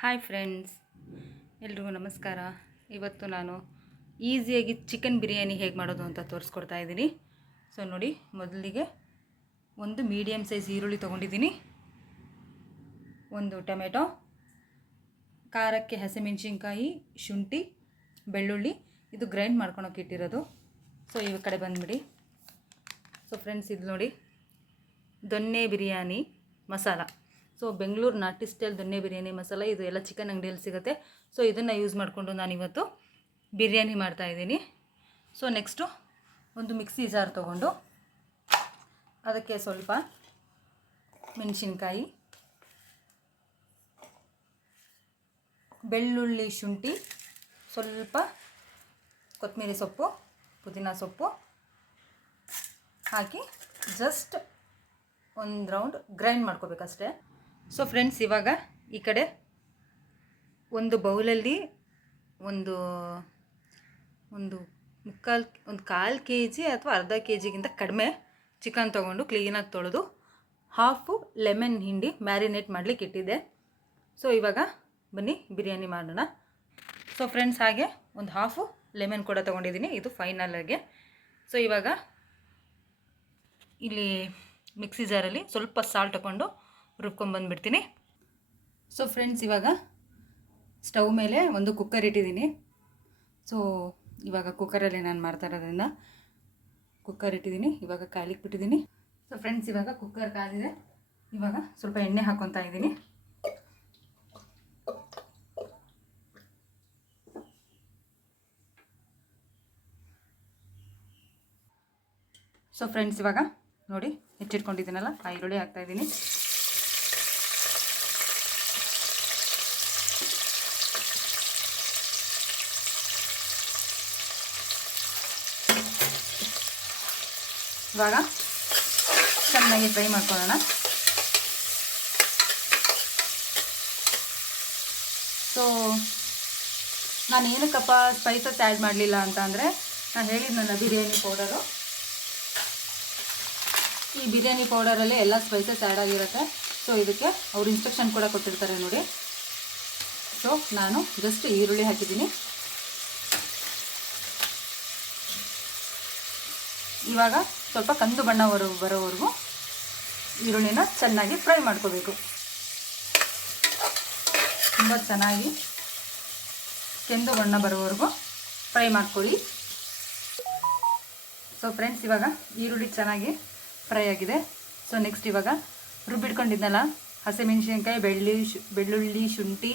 Hi friends, ಎಲ್ರಿಗೂ ನಮಸ್ಕಾರ. ಇವತ್ತು ನಾನು ಈಸಿಯಾಗಿ ಚಿಕನ್ ಬಿರಿಯಾನಿ ಹೇಗೆ ಮಾಡೋದು ಅಂತ ತೋರಿಸ್ಕೊಡ್ತಾ ಇದ್ದೀನಿ. ಸೊ ನೋಡಿ, ಮೊದಲಿಗೆ ಒಂದು ಮೀಡಿಯಮ್ ಸೈಜ್ ಈರುಳ್ಳಿ ತೊಗೊಂಡಿದ್ದೀನಿ, ಒಂದು ಟೊಮೆಟೊ, ಖಾರಕ್ಕೆ ಹಸಿಮೆಣಸಿನ್ಕಾಯಿ, ಶುಂಠಿ, ಬೆಳ್ಳುಳ್ಳಿ, ಇದು ಗ್ರೈಂಡ್ ಮಾಡ್ಕೊಳಕ್ಕೆ ಇಟ್ಟಿರೋದು. ಸೊ ಈ ಕಡೆ ಬಂದುಬಿಡಿ. ಸೊ ಫ್ರೆಂಡ್ಸ್, ಇದು ನೋಡಿ ದೊನ್ನೆ ಬಿರಿಯಾನಿ ಮಸಾಲ. ಸೊ ಬೆಂಗಳೂರು ನಾಟಿ ಸ್ಟೈಲ್ ದೊನ್ನೆ ಬಿರಿಯಾನಿ ಮಸಾಲ, ಇದು ಎಲ್ಲ ಚಿಕನ್ ಅಂಗಡಿಯಲ್ಲಿ ಸಿಗುತ್ತೆ. ಸೊ ಇದನ್ನು ಯೂಸ್ ಮಾಡಿಕೊಂಡು ನಾನಿವತ್ತು ಬಿರಿಯಾನಿ ಮಾಡ್ತಾಯಿದ್ದೀನಿ. ಸೊ ನೆಕ್ಸ್ಟು ಒಂದು ಮಿಕ್ಸಿ ಜಾರ್ ತೊಗೊಂಡು ಅದಕ್ಕೆ ಸ್ವಲ್ಪ ಮೆಣಸಿನ್ಕಾಯಿ, ಬೆಳ್ಳುಳ್ಳಿ, ಶುಂಠಿ, ಸ್ವಲ್ಪ ಕೊತ್ತಂಬರಿ ಸೊಪ್ಪು, ಪುದೀನ ಸೊಪ್ಪು ಹಾಕಿ ಜಸ್ಟ್ ಒಂದು ರೌಂಡ್ ಗ್ರೈಂಡ್ ಮಾಡ್ಕೋಬೇಕಷ್ಟೆ. ಸೊ ಫ್ರೆಂಡ್ಸ್, ಇವಾಗ ಈ ಕಡೆ ಒಂದು ಬೌಲಲ್ಲಿ ಒಂದು ಕಾಲು ಕೆ ಜಿ ಅಥವಾ ಅರ್ಧ ಕೆ ಜಿಗಿಂತ ಕಡಿಮೆ ಚಿಕನ್ ತೊಗೊಂಡು ಕ್ಲೀನಾಗಿ ತೊಳೆದು ಹಾಫು ಲೆಮನ್ ಹಿಂಡಿ ಮ್ಯಾರಿನೇಟ್ ಮಾಡಲಿಕ್ಕೆ ಇಟ್ಟಿದ್ದೆ. ಸೊ ಇವಾಗ ಬನ್ನಿ ಬಿರಿಯಾನಿ ಮಾಡೋಣ. ಸೊ ಫ್ರೆಂಡ್ಸ್, ಹಾಗೆ ಒಂದು ಹಾಫು ಲೆಮನ್ ಕೂಡ ತೊಗೊಂಡಿದ್ದೀನಿ, ಇದು ಫೈನಲ್ಗೆ. ಸೊ ಇವಾಗ ಇಲ್ಲಿ ಮಿಕ್ಸಿ ಜಾರಲ್ಲಿ ಸ್ವಲ್ಪ ಸಾಲ್ಟ್ ತಗೊಂಡು ರುಬ್ಕೊಂಡ್ಬಂದುಬಿಡ್ತೀನಿ. ಸೊ ಫ್ರೆಂಡ್ಸ್, ಇವಾಗ ಸ್ಟವ್ ಮೇಲೆ ಒಂದು ಕುಕ್ಕರ್ ಇಟ್ಟಿದ್ದೀನಿ. ಸೊ ಇವಾಗ ಕುಕ್ಕರಲ್ಲಿ ನಾನು ಮಾಡ್ತಾ ಇರೋದ್ರಿಂದ ಕುಕ್ಕರ್ ಇಟ್ಟಿದ್ದೀನಿ, ಇವಾಗ ಕಾಯ್ಲಿಕ್ಕೆ ಬಿಟ್ಟಿದ್ದೀನಿ. ಸೊ ಫ್ರೆಂಡ್ಸ್, ಇವಾಗ ಕುಕ್ಕರ್ ಕಾದಿದೆ. ಇವಾಗ ಸ್ವಲ್ಪ ಎಣ್ಣೆ ಹಾಕ್ಕೊತಾ ಇದ್ದೀನಿ. ಸೊ ಫ್ರೆಂಡ್ಸ್, ಇವಾಗ ನೋಡಿ ಹೆಚ್ಚಿಟ್ಕೊಂಡಿದ್ದೀನಲ್ಲ ಆ ಈರುಳ್ಳಿ ಹಾಕ್ತಾಯಿದ್ದೀನಿ. ಇವಾಗ ಚೆನ್ನಾಗಿ ಫ್ರೈ ಮಾಡ್ಕೊಳ್ಳೋಣ. ಸೊ ನಾನು ಏನಕ್ಕಪ್ಪ ಸ್ಪೈಸಸ್ ಆ್ಯಡ್ ಮಾಡಲಿಲ್ಲ ಅಂತ ಅಂದರೆ, ನಾನು ಹೇಳಿದ್ನಲ್ಲ ಬಿರಿಯಾನಿ ಪೌಡರು, ಈ ಬಿರಿಯಾನಿ ಪೌಡರಲ್ಲಿ ಎಲ್ಲ ಸ್ಪೈಸಸ್ ಆ್ಯಡ್ ಆಗಿರುತ್ತೆ. ಸೊ ಇದಕ್ಕೆ ಅವ್ರು ಇನ್ಸ್ಟ್ರಕ್ಷನ್ ಕೂಡ ಕೊಟ್ಟಿರ್ತಾರೆ ನೋಡಿ. ಸೊ ನಾನು ಜಸ್ಟ್ ಈರುಳ್ಳಿ ಹಾಕಿದ್ದೀನಿ. ಇವಾಗ ಸ್ವಲ್ಪ ಕಂದು ಬಣ್ಣ ಬರೋವರೆಗೂ ಈರುಳ್ಳಿನ ಚೆನ್ನಾಗಿ ಫ್ರೈ ಮಾಡ್ಕೋಬೇಕು. ತುಂಬ ಚೆನ್ನಾಗಿ ಕೆಂದು ಬಣ್ಣ ಬರೋವರೆಗೂ ಫ್ರೈ ಮಾಡ್ಕೊಳ್ಳಿ. ಸೊ ಫ್ರೆಂಡ್ಸ್, ಇವಾಗ ಈರುಳ್ಳಿ ಚೆನ್ನಾಗಿ ಫ್ರೈ ಆಗಿದೆ. ಸೊ ನೆಕ್ಸ್ಟ್ ಇವಾಗ ರುಬ್ಬಿಟ್ಕೊಂಡಿದ್ನಲ್ಲ ಹಸಿಮೆಣಸಿನ್ಕಾಯಿ, ಬೆಳ್ಳುಳ್ಳಿ, ಶುಂಠಿ,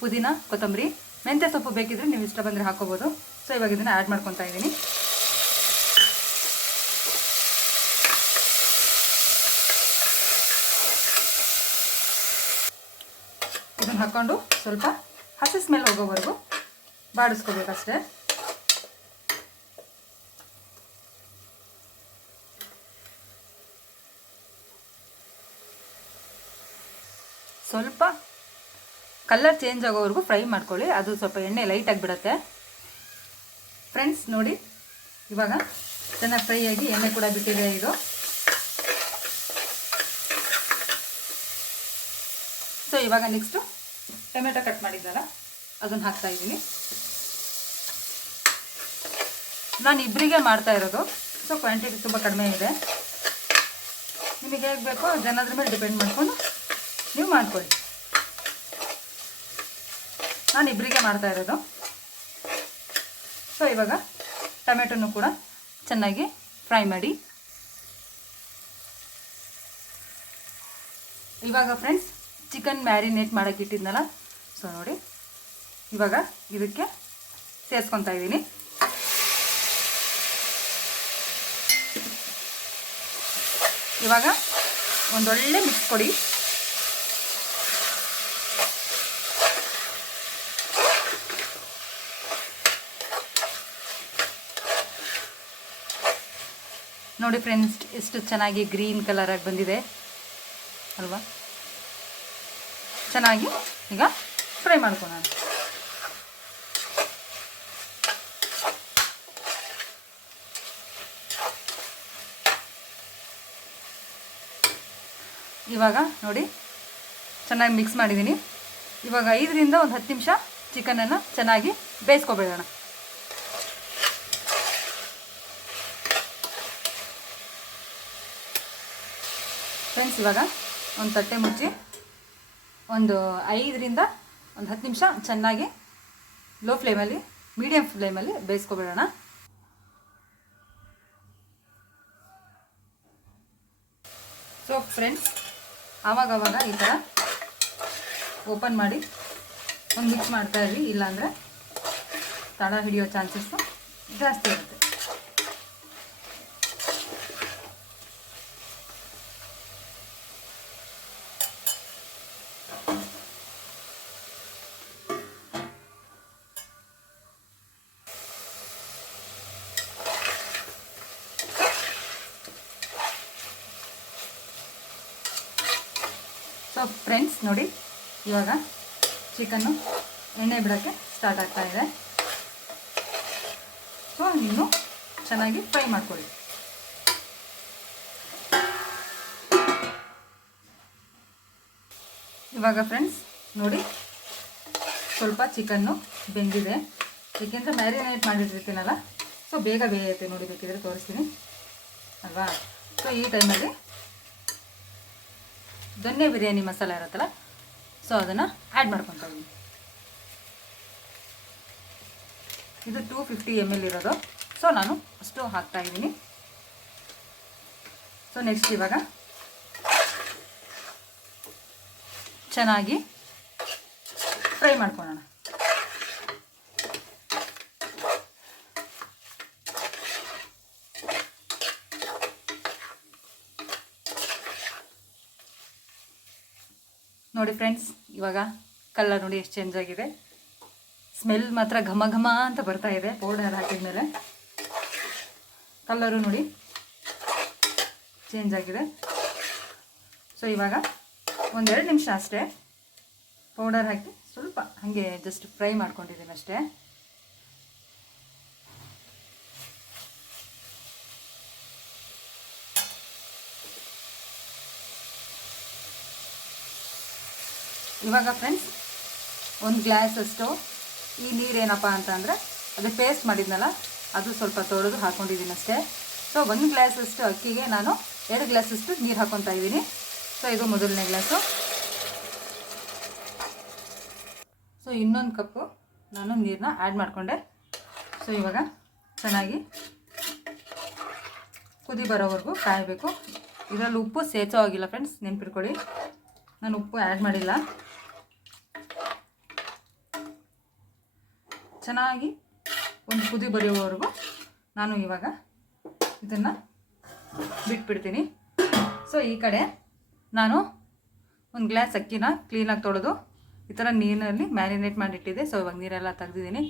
ಪುದೀನ, ಕೊತ್ತಂಬರಿ, ಮೆಂತ್ಯ ಸೊಪ್ಪು ಬೇಕಿದ್ರೆ ನೀವು ಇಷ್ಟ ಬಂದರೆ ಹಾಕೋಬೋದು. ಸೊ ಇವಾಗ ಇದನ್ನು ಆ್ಯಡ್ ಮಾಡ್ಕೊತಾ ಇದ್ದೀನಿ. ಇದನ್ನು ಹಾಕ್ಕೊಂಡು ಸ್ವಲ್ಪ ಹಸಿ ಸ್ಮೆಲ್ ಹೋಗೋವರೆಗೂ ಬಾಡಿಸ್ಕೋಬೇಕಷ್ಟೆ. ಸ್ವಲ್ಪ ಕಲರ್ ಚೇಂಜ್ ಆಗೋವರೆಗೂ ಫ್ರೈ ಮಾಡ್ಕೊಳ್ಳಿ, ಅದು ಸ್ವಲ್ಪ ಎಣ್ಣೆ ಲೈಟಾಗಿ ಬಿಡುತ್ತೆ. ಫ್ರೆಂಡ್ಸ್ ನೋಡಿ, ಇವಾಗ ಚೆನ್ನಾಗಿ ಫ್ರೈ ಆಗಿ ಎಣ್ಣೆ ಕೂಡ ಬಿಟ್ಟಿದೆ ಇದು. ಸೊ ಇವಾಗ ನೆಕ್ಸ್ಟು ಟೊಮೆಟೊ ಕಟ್ ಮಾಡಿದ್ನಲ್ಲ ಅದನ್ನು ಹಾಕ್ತಾ ಇದ್ದೀನಿ. ನಾನು ಇಬ್ಬರಿಗೆ ಮಾಡ್ತಾ ಇರೋದು, ಸೊ ಕ್ವಾಂಟಿಟಿ ತುಂಬ ಕಡಿಮೆ ಇದೆ. ನಿಮಗೆ ಹೇಗೆ ಬೇಕೋ ಜನದ್ರ ಮೇಲೆ ಡಿಪೆಂಡ್ ಮಾಡಿಕೊಂಡು ನೀವು ಮಾಡ್ಕೊಳ್ಳಿ. ನಾನು ಇಬ್ಬರಿಗೆ ಮಾಡ್ತಾ ಇರೋದು. ಸೊ ಇವಾಗ ಟೊಮೆಟೊನು ಕೂಡ ಚೆನ್ನಾಗಿ ಫ್ರೈ ಮಾಡಿ. ಇವಾಗ ಫ್ರೆಂಡ್ಸ್, ಚಿಕನ್ ಮ್ಯಾರಿನೇಟ್ ಮಾಡೋಕ್ಕೆ ಇಟ್ಟಿದ್ನಲ್ಲ, ಸೊ ನೋಡಿ ಇವಾಗ ಇದಕ್ಕೆ ಸೇರಿಸ್ಕೊತಾ ಇದ್ದೀನಿ. ಇವಾಗ ಒಂದೊಳ್ಳೆ ಮಿಕ್ಸ್ ಕೊಡಿ. ನೋಡಿ ಫ್ರೆಂಡ್ಸ್, ಎಷ್ಟು ಚೆನ್ನಾಗಿ ಗ್ರೀನ್ ಕಲರಾಗಿ ಬಂದಿದೆ ಅಲ್ವಾ? ಚೆನ್ನಾಗಿ ಈಗ ಫ್ರೈ ಮಾಡ್ಕೊಳ್ಳೋಣ. ಇವಾಗ ನೋಡಿ ಚೆನ್ನಾಗಿ ಮಿಕ್ಸ್ ಮಾಡಿದ್ದೀನಿ. ಇವಾಗ 5ರಿಂದ ಒಂದು 10 ನಿಮಿಷ ಚಿಕನನ್ನು ಚೆನ್ನಾಗಿ ಬೇಯಿಸ್ಕೊಬೇಡೋಣ. ಫ್ರೆಂಡ್ಸ್, ಇವಾಗ ಒಂದು ತಟ್ಟೆ ಮುಚ್ಚಿ ಒಂದು 5ರಿಂದ ಒಂದು 10 ನಿಮಿಷ ಚೆನ್ನಾಗಿ ಲೋ ಫ್ಲೇಮಲ್ಲಿ, ಮೀಡಿಯಮ್ ಫ್ಲೇಮಲ್ಲಿ ಬೇಯಿಸ್ಕೊಬೇಡೋಣ. ಸೊ ಫ್ರೆಂಡ್ಸ್, ಆವಾಗವಾಗ ಈ ಥರ ಓಪನ್ ಮಾಡಿ ಒಂದು ಮಿಕ್ಸ್ ಮಾಡ್ತಾಯಿರಿ, ಇಲ್ಲಾಂದರೆ ತಡ ಹಿಡಿಯೋ ಚಾನ್ಸಸ್ಸು ಜಾಸ್ತಿ ಇರುತ್ತೆ. ಸೊ ಫ್ರೆಂಡ್ಸ್ ನೋಡಿ, ಇವಾಗ ಚಿಕನ್ನು ಎಣ್ಣೆ ಬಿಡೋಕ್ಕೆ ಸ್ಟಾರ್ಟ್ ಆಗ್ತಾಯಿದೆ. ಸೊ ಇನ್ನು ಚೆನ್ನಾಗಿ ಫ್ರೈ ಮಾಡ್ಕೊಳ್ಳಿ. ಇವಾಗ ಫ್ರೆಂಡ್ಸ್ ನೋಡಿ, ಸ್ವಲ್ಪ ಚಿಕನ್ನು ಬೆಂದಿದೆ, ಏಕೆಂದರೆ ಮ್ಯಾರಿನೇಟ್ ಮಾಡಿರ್ತೀನಲ್ಲ, ಸೊ ಬೇಗ ಬೇಯುತ್ತೆ. ನೋಡಿ, ಬೇಕಿದ್ರೆ ತೋರಿಸ್ತೀನಿ ಅಲ್ವಾ. ಸೊ ಈ ಟೈಮಲ್ಲಿ ದೊನ್ನೆ ಬಿರಿಯಾನಿ ಮಸಾಲ ಇರುತ್ತಲ್ಲ, ಸೊ ಅದನ್ನು ಆ್ಯಡ್ ಮಾಡ್ಕೊತಾ ಇದ್ದೀನಿ. ಇದು 250 ml ಇರೋದು, ಸೊ ನಾನು ಅಷ್ಟು ಹಾಕ್ತಾಯಿದ್ದೀನಿ. ಸೊ ನೆಕ್ಸ್ಟ್ ಇವಾಗ ಚೆನ್ನಾಗಿ ಫ್ರೈ ಮಾಡ್ಕೊಳ್ಳೋಣ. ನೋಡಿ ಫ್ರೆಂಡ್ಸ್, ಇವಾಗ ಕಲರ್ ನೋಡಿ ಎಷ್ಟು ಚೇಂಜ್ ಆಗಿದೆ. ಸ್ಮೆಲ್ ಮಾತ್ರ ಘಮ ಘಮ ಅಂತ ಬರ್ತಾ ಇದೆ ಪೌಡರ್ ಹಾಕಿದ್ಮೇಲೆ. ಕಲರು ನೋಡಿ ಚೇಂಜ್ ಆಗಿದೆ. ಸೊ ಇವಾಗ 1-2 ನಿಮಿಷ ಅಷ್ಟೇ ಪೌಡರ್ ಹಾಕಿ ಸ್ವಲ್ಪ ಹಾಗೆ ಜಸ್ಟ್ ಫ್ರೈ ಮಾಡ್ಕೊಂಡಿದ್ದೀನಿ ಅಷ್ಟೇ. ಇವಾಗ ಫ್ರೆಂಡ್ಸ್, 1 ಗ್ಲಾಸಷ್ಟು ಈ ನೀರೇನಪ್ಪ ಅಂತಂದರೆ ಅದು ಪೇಸ್ಟ್ ಮಾಡಿದ್ನಲ್ಲ, ಅದು ಸ್ವಲ್ಪ ತೊಳೆದು ಹಾಕ್ಕೊಂಡಿದ್ದೀನಿ ಅಷ್ಟೇ. ಸೊ 1 ಗ್ಲಾಸಷ್ಟು ಅಕ್ಕಿಗೆ ನಾನು 2 ಗ್ಲಾಸಷ್ಟು ನೀರು ಹಾಕ್ಕೊತಾ ಇದ್ದೀನಿ. ಸೊ ಇದು ಮೊದಲನೇ ಗ್ಲಾಸು. ಸೊ ಇನ್ನೊಂದು ಕಪ್ಪು ನಾನು ನೀರನ್ನ ಆ್ಯಡ್ ಮಾಡಿಕೊಂಡೆ. ಸೊ ಇವಾಗ ಚೆನ್ನಾಗಿ ಕುದಿ ಬರೋವರೆಗೂ ಕಾಯಬೇಕು. ಇದರಲ್ಲಿ ಉಪ್ಪು ಸೇಚೋ ಆಗಿಲ್ಲ ಫ್ರೆಂಡ್ಸ್, ನೆನ್ಪಿಟ್ಕೊಳ್ಳಿ, ನಾನು ಉಪ್ಪು ಆ್ಯಡ್ ಮಾಡಿಲ್ಲ. ಚೆನ್ನಾಗಿ ಒಂದು ಕುದಿ ಬರೆಯುವವರೆಗೂ ನಾನು ಇವಾಗ ಇದನ್ನು ಬಿಟ್ಬಿಡ್ತೀನಿ. ಸೊ ಈ ಕಡೆ ನಾನು 1 ಗ್ಲಾಸ್ ಅಕ್ಕಿನ ಕ್ಲೀನಾಗಿ ತೊಳೆದು ಈ ಥರ ನೀರಿನಲ್ಲಿ ಮ್ಯಾರಿನೇಟ್ ಮಾಡಿಟ್ಟಿದ್ದೆ. ಸೊ ಇವಾಗ ನೀರೆಲ್ಲ ತೆಗೆದಿದ್ದೀನಿ.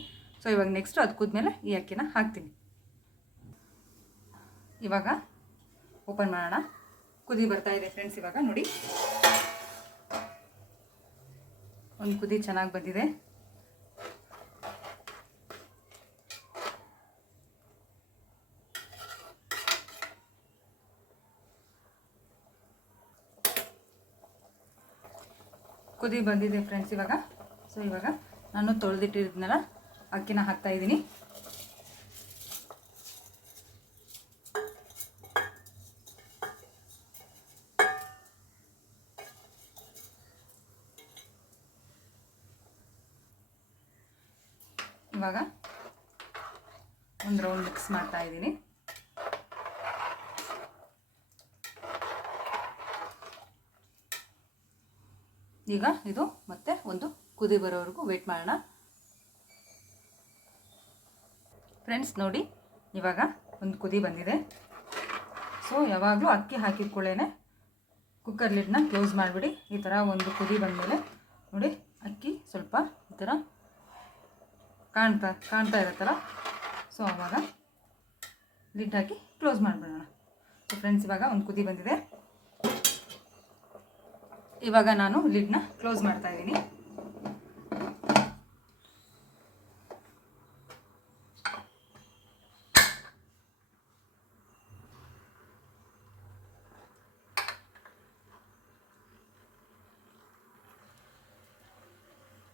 ಸೊ ಇವಾಗ ನೆಕ್ಸ್ಟು ಅದು ಕುದ್ಮೇಲೆ ಈ ಅಕ್ಕಿನ ಹಾಕ್ತೀನಿ. ಇವಾಗ ಓಪನ್ ಮಾಡೋಣ. ಕುದಿ ಬರ್ತಾ ಇದೆ ಫ್ರೆಂಡ್ಸ್. ಇವಾಗ ನೋಡಿ, ಒಂದು ಕುದಿ ಚೆನ್ನಾಗಿ ಬಂದಿದೆ. ಕುದಿ ಬಂದಿದೆ ಫ್ರೆಂಡ್ಸ್ ಇವಾಗ. ಸೊ ಇವಾಗ ನಾನು ತೊಳೆದಿಟ್ಟಿದ್ನಲ್ಲ ಅಕ್ಕಿನ ಹಾಕ್ತಾಯಿದ್ದೀನಿ. ಇವಾಗ ಒಂದು ರೌಂಡ್ ಮಿಕ್ಸ್ ಮಾಡ್ತಾಯಿದ್ದೀನಿ. ಈಗ ಇದು ಮತ್ತೆ ಒಂದು ಕುದಿ ಬರೋವರೆಗೂ ವೇಟ್ ಮಾಡೋಣ ಫ್ರೆಂಡ್ಸ್. ನೋಡಿ, ಇವಾಗ ಒಂದು ಕುದಿ ಬಂದಿದೆ. ಸೊ ಯಾವಾಗಲೂ ಅಕ್ಕಿ ಹಾಕಿಕೊಳ್ಳೇನೆ ಕುಕ್ಕರ್ ಲಿಡ್ನ ಕ್ಲೋಸ್ ಮಾಡಿಬಿಡಿ. ಈ ಥರ ಒಂದು ಕುದಿ ಬಂದಮೇಲೆ ನೋಡಿ, ಅಕ್ಕಿ ಸ್ವಲ್ಪ ಈ ಥರ ಕಾಣ್ತಾ ಇರುತ್ತಲ್ಲ, ಸೊ ಆವಾಗ ಲಿಡ್ ಹಾಕಿ ಕ್ಲೋಸ್ ಮಾಡಿಬಿಡೋಣ. ಸೊ ಫ್ರೆಂಡ್ಸ್, ಇವಾಗ ಒಂದು ಕುದಿ ಬಂದಿದೆ. ಇವಾಗ ನಾನು ಲಿಡ್ನ ಕ್ಲೋಸ್ ಮಾಡ್ತಾ ಇದ್ದೀನಿ.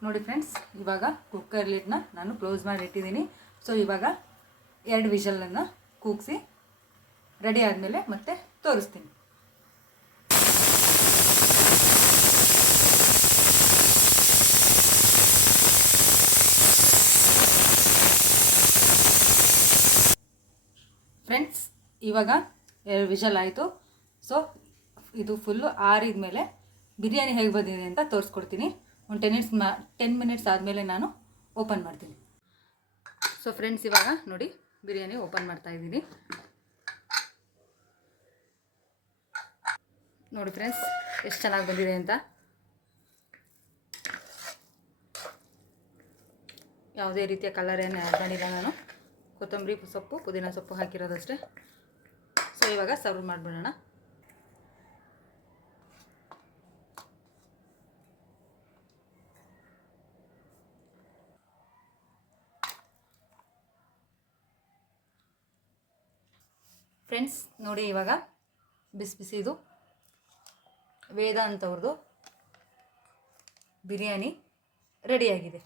ನೋಡಿ ಫ್ರೆಂಡ್ಸ್, ಇವಾಗ ಕುಕ್ಕರ್ ಲಿಡ್ನ ನಾನು ಕ್ಲೋಸ್ ಮಾಡಿ ಇಟ್ಟಿದ್ದೀನಿ. ಸೊ ಇವಾಗ 2 ವಿಷಲನ್ನು ಕೂಗಿಸಿ ರೆಡಿ ಆದಮೇಲೆ ಮತ್ತೆ ತೋರಿಸ್ತೀನಿ. ಫ್ರೆಂಡ್ಸ್, ಇವಾಗ 2 ವಿಷಲ್ ಆಯಿತು. ಸೊ ಇದು ಫುಲ್ಲು ಆರಿದ ಮೇಲೆ ಬಿರಿಯಾನಿ ಹೇಗೆ ಬಂದಿದೆ ಅಂತ ತೋರಿಸ್ಕೊಡ್ತೀನಿ. ಒಂದು 10 ಮಿನಿಟ್ಸ್ ಆದಮೇಲೆ ನಾನು ಓಪನ್ ಮಾಡ್ತೀನಿ. ಸೊ ಫ್ರೆಂಡ್ಸ್, ಇವಾಗ ನೋಡಿ ಬಿರಿಯಾನಿ ಓಪನ್ ಮಾಡ್ತಾ ಇದ್ದೀನಿ. ನೋಡಿ ಫ್ರೆಂಡ್ಸ್, ಎಷ್ಟು ಚೆನ್ನಾಗಿ ಬಂದಿದೆ ಅಂತ. ಯಾವುದೇ ರೀತಿಯ ಕಲರ್ ಏನು ಆ್ಯಡ್ ಮಾಡಿಲ್ಲ ನಾನು. ಕೊತ್ತಂಬರಿ ಸೊಪ್ಪು, ಪುದೀನ ಸೊಪ್ಪು ಹಾಕಿರೋದಷ್ಟೇ. ಸೊ ಇವಾಗ ಸರ್ವ್ ಮಾಡಿಬಿಡೋಣ. ಫ್ರೆಂಡ್ಸ್ ನೋಡಿ, ಇವಾಗ ಬಿಸಿ ಬಿಸಿದು ವೇದಾಂತ್ ಅವ್ರದ್ದು ಬಿರಿಯಾನಿ ರೆಡಿಯಾಗಿದೆ.